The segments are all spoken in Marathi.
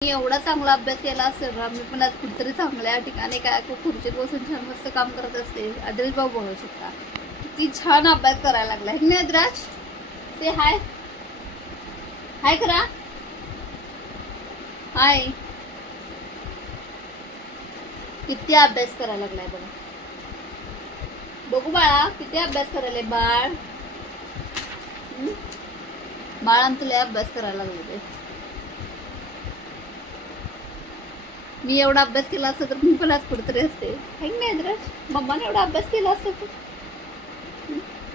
मी एवढा चांगला अभ्यास केला असेल ना, मी पण आज कुठेतरी चांगल्या ठिकाणी काय खुर्चीत बसून छान मस्त काम करत असते. आदर्श भाऊ बघू शकता किती छान अभ्यास करायला लागलाय नाही आदराज. ते हाय हाय करा हाय. किती अभ्यास करायला लागलाय बघा. बघू बाळा किती अभ्यास करायलाय बाळ. बाळ आमचं लय अभ्यास करायला लागले. मी एवढा अभ्यास केला असता तर मी पण आज कुठेतरी असते. नाही आदराज, मम्माने एवढा अभ्यास केला असता तर.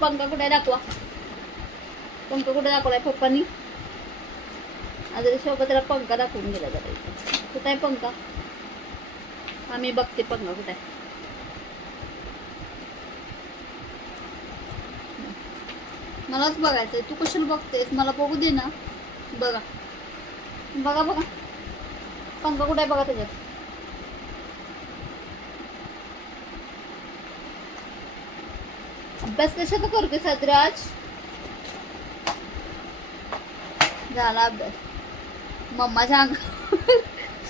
पंखा कुठे दाखवा. पंखा कुठे दाखवलाय पप्पानी. आदर्श सोबत त्याला पंखा दाखवून गेला जरा. कुठे आहे पंखा. आम्ही बघते पंखा कुठे आहे. मलाच बघायचंय. तू कशाला बघतेस. मला बघू दे ना. बघा बघा बघा पंखा कुठे आहे बघा त्याच्यात. अभ्यास कशाचा करतोय आदराज. झाला अभ्यास. मम्माच्या अंगावर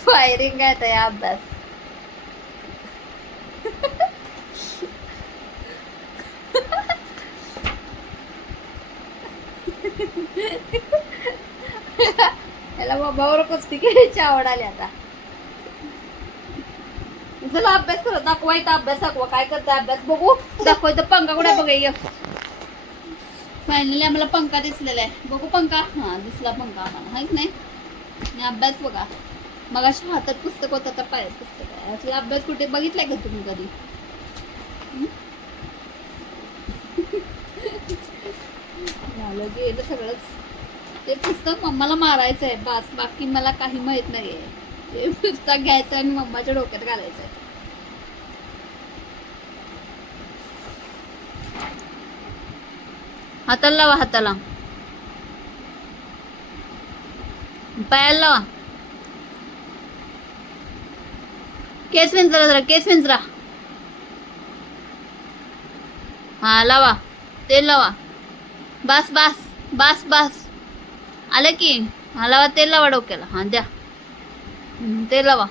फायरिंग आहे या अभ्यास. याला मम्मावर कुस्ती खेळायची आवड आली आता. चला अभ्यास करत दाखवा. इथं अभ्यास दाखवा. काय करता अभ्यास बघू. दाखवा इथं पंखा कुठे बघा. फायनली आम्हाला पंखा दिसलेला आहे. बघू पंखा. हा दिसला पंखा आम्हाला आहे की नाही. आणि अभ्यास बघा. मग अशा हातात पुस्तक होतं तर पायात पुस्तक आहे. असं अभ्यास कुठे बघितलाय का तुम्ही कधी. झालं गेलं सगळंच. ते पुस्तक मम्माला मारायचं आहे बस. बाकी मला काही माहित नाहीये. ते पुस्तक घ्यायचं आणि मम्माच्या डोक्यात घालायचंय. हाताला लावा. हाताला पायाला लावा. केस विंचरा जरा. केस विंचरा. हा लावा. तेल लावा. बस बस बस बस आलं की. हा लावा. तेल लावा डोक्याला. हा द्या तेल लावा.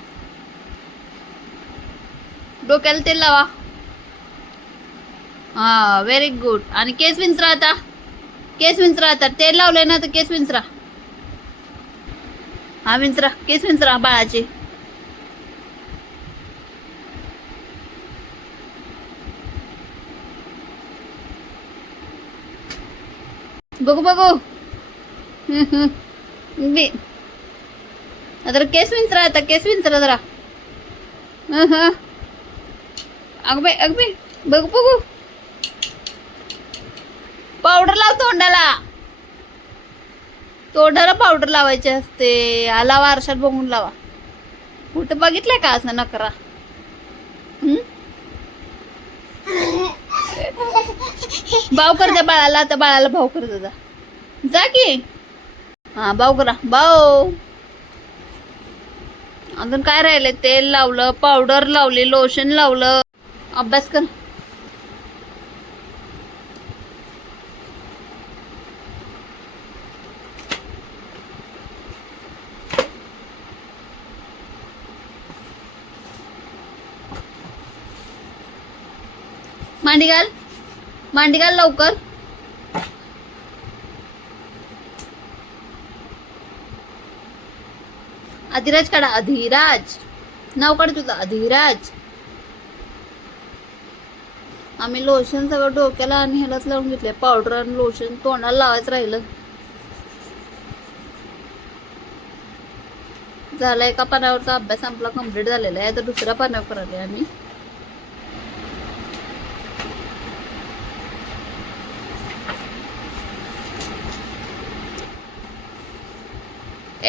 डोक्याला तेल लावा. हा व्हेरी गुड. आणि केस विंचरा आता. केस विंचरा आता. तेल लावलंय ना तर केस विंचरा. हा विंचरा. केस विंचरा बाळाचे. बघू बघू. आता केस विंचरा. आता केस विंचरा जरा. अगबाई अगबाई बघू बघू. पावडर लाव तोंडाला. तोंडाला पावडर लावायची असते. लावा आरशात बघून लावा. कुठं बघितलंय का असं नकरा. भाव कर द्या बाळाला. आता बाळाला भाव कर जा. जा की. हा भाव करा. भाव. अजून काय राहिलंय. तेल लावलं. पावडर लावली. लोशन लावलं. अभ्यास कर. मांडी घाल. मांडी घाल लवकर. अधिराज काढा. अधिराज नाव काढ तुझं. अधिराज. आम्ही लोशन सगळं डोक्याला आणि ह्यालाच लावून घेतलंय. पावडर आणि लोशन तोंडाला लावायचं राहिलं. झाला. एका पानावरचा अभ्यास आपला कम्प्लीट झालेला आहे. आता दुसऱ्या पानावर करायला आम्ही.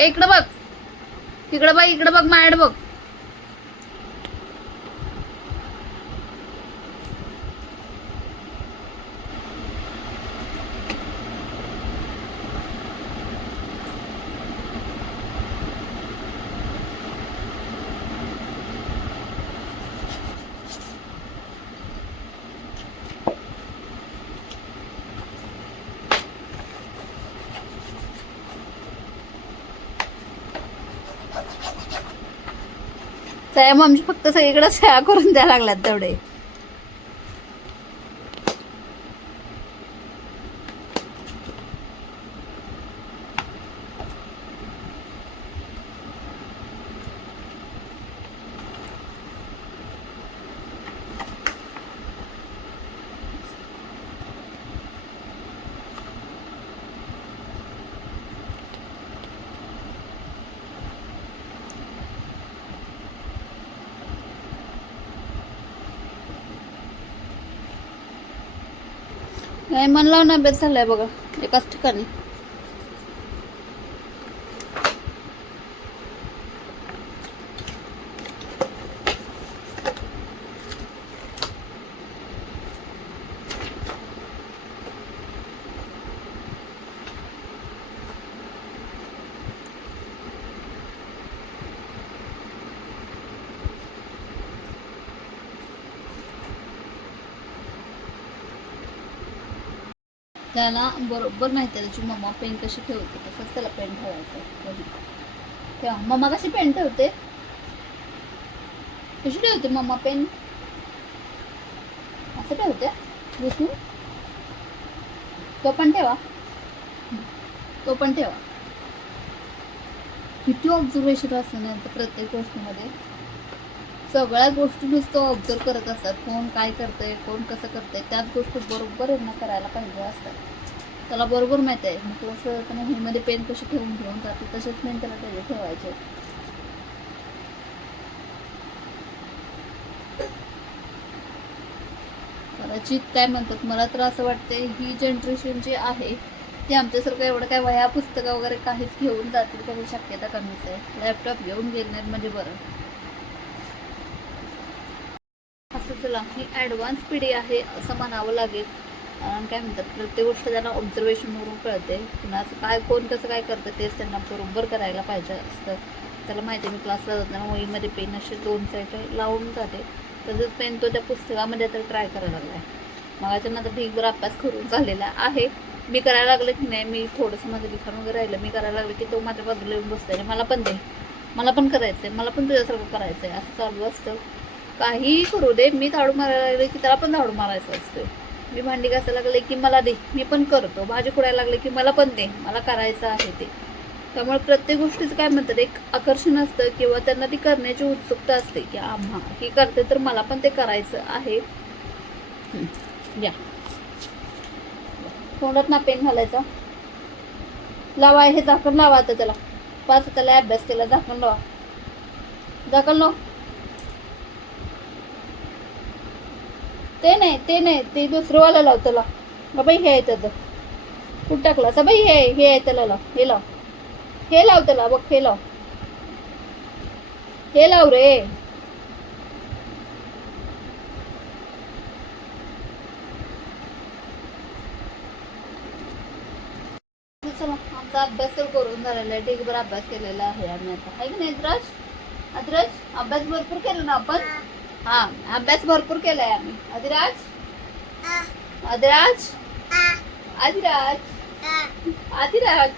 इकडं बघ. इकडं बघ. इकडं बघ. माझ्याकडे बघ. सया मम्मी फक्त सगळीकडे सया करून द्यायला लागल्यात तेवढे. नाही मन लावून अभ्यास झालाय बघा एकाच ठिकाणी. त्याला बरोबर माहिती आहे त्याची मम्मा पेन कशी ठेवते तसंच त्याला पेन ठेवायचं. तेव्हा मम्मा कशी पेन ठेवते, कशी ठेवते मम्मा पेन, असं ठेवते दिसून. तो पण ठेवा, तो पण ठेवा. किती ऑब्झर्वेशन असतं ना प्रत्येक गोष्टीमध्ये. सगळ्या गोष्टी नुसतं ऑब्झर्व करत असतात. कोण काय करतंय, कोण कसं करतंय, त्याच गोष्टी बरोबर यांना करायला पाहिजे असतात. त्याला बरोबर माहिती आहे मग कसं त्यांना हेमध्ये पेन कशी ठेवून घेऊन जाते तसेच पेन त्याला त्याचे ठेवायचे. कदाचित काय म्हणतात, मला तर असं वाटतंय ही जनरेशन जी आहे ती आमच्यासारखं एवढं काय वह्या पुस्तकं वगैरे काहीच घेऊन जातील त्याची शक्यता कमीच आहे. लॅपटॉप घेऊन गेले म्हणजे बरं. असं चला ही ॲडव्हान्स पिढी आहे असं म्हणावं लागेल. कारण काय म्हणतात प्रत्येक गोष्ट त्यांना ऑब्झर्वेशनवरून कळते. कुणाचं काय कोण कसं काय करतं तेच त्यांना बरोबर करायला पाहिजे असतं. त्याला माहिती आहे मी क्लासला जाताना वहीमध्ये पेन असे 2 साईड लावून जाते. तसंच पेन तो त्या पुस्तकामध्ये तर ट्राय करायला लागला आहे. मगाच्या नंतर ढीगभर अभ्यास करून झालेला आहे. मी करायला लागलं की नाही, मी थोडंसं माझं लिखाण वगैरे राहिलं मी करायला लागलं की तो माझ्या बाजूला येऊन बसतो आणि मला पण दे, मला पण करायचं आहे, मला पण तुझ्यासारखं करायचं आहे असं चालू असतं. काहीही करू दे, मी झाडू मारायला लागले की त्याला पण झाडू मारायचं असतं. मी भांडी घासायला लागले की मला दे, मी पण करतो. भाजी खोडायला लागले की मला पण दे, मला करायचं आहे ते. त्यामुळे प्रत्येक गोष्टीचं काय म्हणतात एक आकर्षण असतं किंवा त्यांना ती करण्याची उत्सुकता असते की आम्हा ही करते तर मला पण ते करायचं आहे. या तोंडात ना पेन घालायचा. लावा हे झाकण लावा आता त्याला. पाच त्याला अभ्यास केला. झाकण लावा, झाकण लाव. ते नाही ते दुसरंवाला लाव त्याला. बाई हे आहे त्याचं कुठं टाकला असं बाई हे आहे त्याला लाव. हे लाव, हे लाव त्याला बघ. हे लाव, हे लाव रे. चला आमचा अभ्यास तर करून झालेला आहे. ढीगभर अभ्यास केलेला आहे आम्ही आता, आहे की नाही अद्रज? अद्रज अभ्यास भरपूर केला ना आपण. हा अभ्यास भरपूर केलाय आम्ही. अधिराज अधिराज अधिराज अधिराज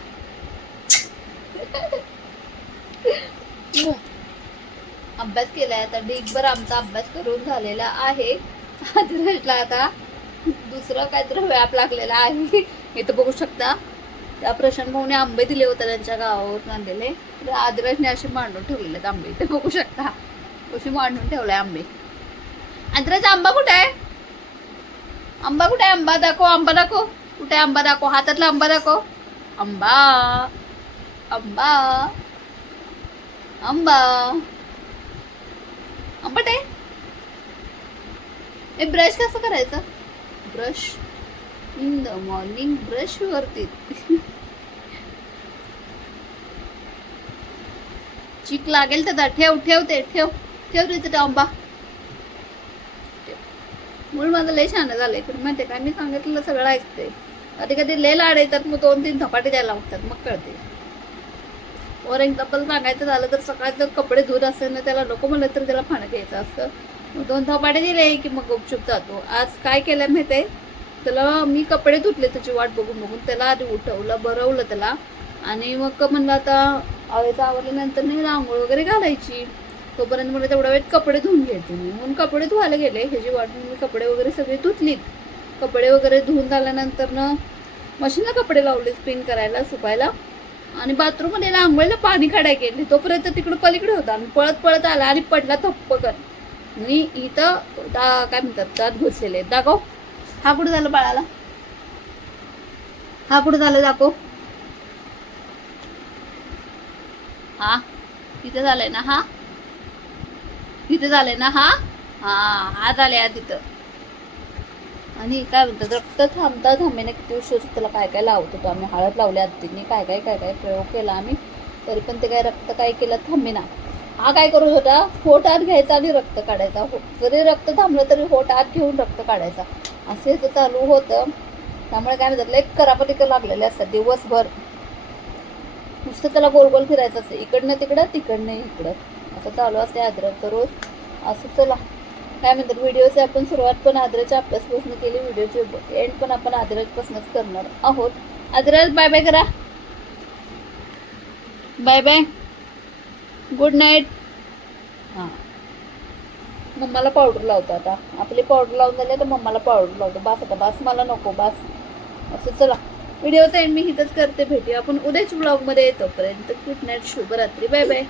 अभ्यास केलाय आता. ढीगभर आमचा अभ्यास करून झालेला आहे. अधिराजला आता दुसरं काहीतरी व्याप लागलेला आहे. इथं बघू शकता त्या प्रशांत भाऊने आंबे दिले होते त्यांच्या गावावरून आणलेले. अधिराजने असे मांडून ठेवलेले आंबे. इथे बघू शकता कशी मांडून ठेवलाय आंबे. अधिराज आंबा कुठे आहे? आंबा कुठे आहे? आंबा दाखव, आंबा दाखव. कुठे आंबा दाखव, हातातला आंबा दाखव. आंबा आंबा आंबा आंबट आहे. हे ब्रश कसं करायचं? Brush in the morning brush वरती चीक लागेल त्याचा. ठेव ठेव ते ठेव ठेव तिथे आंबा. मूळ माझं लय छान झालंय तर माहितीये काय, मी सांगितलेलं सगळं ऐकते. कधी कधी लय लाड येतात मग 2-3 धपाटे द्यायला लागतात मग कळते. फॉर एक्झाम्पल सांगायचं झालं तर सकाळचं कपडे धुत असेल ना त्याला नको म्हणलं तर त्याला पाणी घ्यायचं असतं. मग 2 धपाटे दिले की मग गुपचूप जातो. आज काय केलं माहिती आहे, त्याला मी कपडे धुतले त्याची वाट बघून बघून. त्याला आधी उठवलं भरवलं त्याला आणि मग म्हणलं आता आवेचा आवरल्यानंतर नाही आंघोळ वगैरे घालायची. तोपर्यंत मला तेवढा वेळ कपडे धुवून घेते मी. म्हणून कपडे धुवायला गेले. ह्याची वाट मी कपडे वगैरे सगळे धुतलीत. कपडे वगैरे धुवून झाल्यानंतर ना मशीनला कपडे लावले स्पिन करायला सुकायला. आणि बाथरूममध्ये आंघोळीला पाणी काढायला गेले. तोपर्यंत तिकडं पलीकडे होता आणि पळत पळत आला आणि पडला थप्प कर. मी इथं काय म्हणतात दात घुसलेले. दाखव. हा कुठं झालं बाळाला? हा कुठं झालं दाखव. हा तिथे झालंय ना. हा तिथे झालंय ना. हा हा हा झालंय आज तिथं. आणि काय म्हणतात रक्त थांबता थांबेना किती उशीर त्याला काय काय लावत होतो आम्ही. हळद लावली आत्तीने. काय काय प्रयोग केला आम्ही. तरी पण ते काय रक्त काय केलं थांबेना. हा काय करत होता होट आत घ्यायचा आणि रक्त काढायचा. जरी रक्त थांबलं तरी होट आत घेऊन रक्त काढायचा. असे चालू होतं. त्यामुळे काय म्हणतात एक करापती लागलेले असतात दिवसभर. नुसतं त्याला गोल गोल फिरायचं असतं. इकडनं तिकडं तिकडनं इकडं असं चालू असते आद्रकचं रोज. असं चला काय म्हणतात व्हिडिओची आपण सुरुवात पण आद्रकच्या अभ्यासपासून केली. व्हिडिओची एंड पण आपण आद्रकपासूनच करणार आहोत. आद्रक बाय बाय करा. Bye bye. Good night. हां मम्माला पावडर लावतो आता. आपली पावडर लावून झाली तर मम्माला पावडर लावतो. बास आता बास मला नको बास. असं चला व्हिडिओचा एंड मी इथंच करते. भेटूया आपण उद्याच ब्लॉगमध्ये. येतोपर्यंत गुड नाईट शुभरात्री. Bye bye.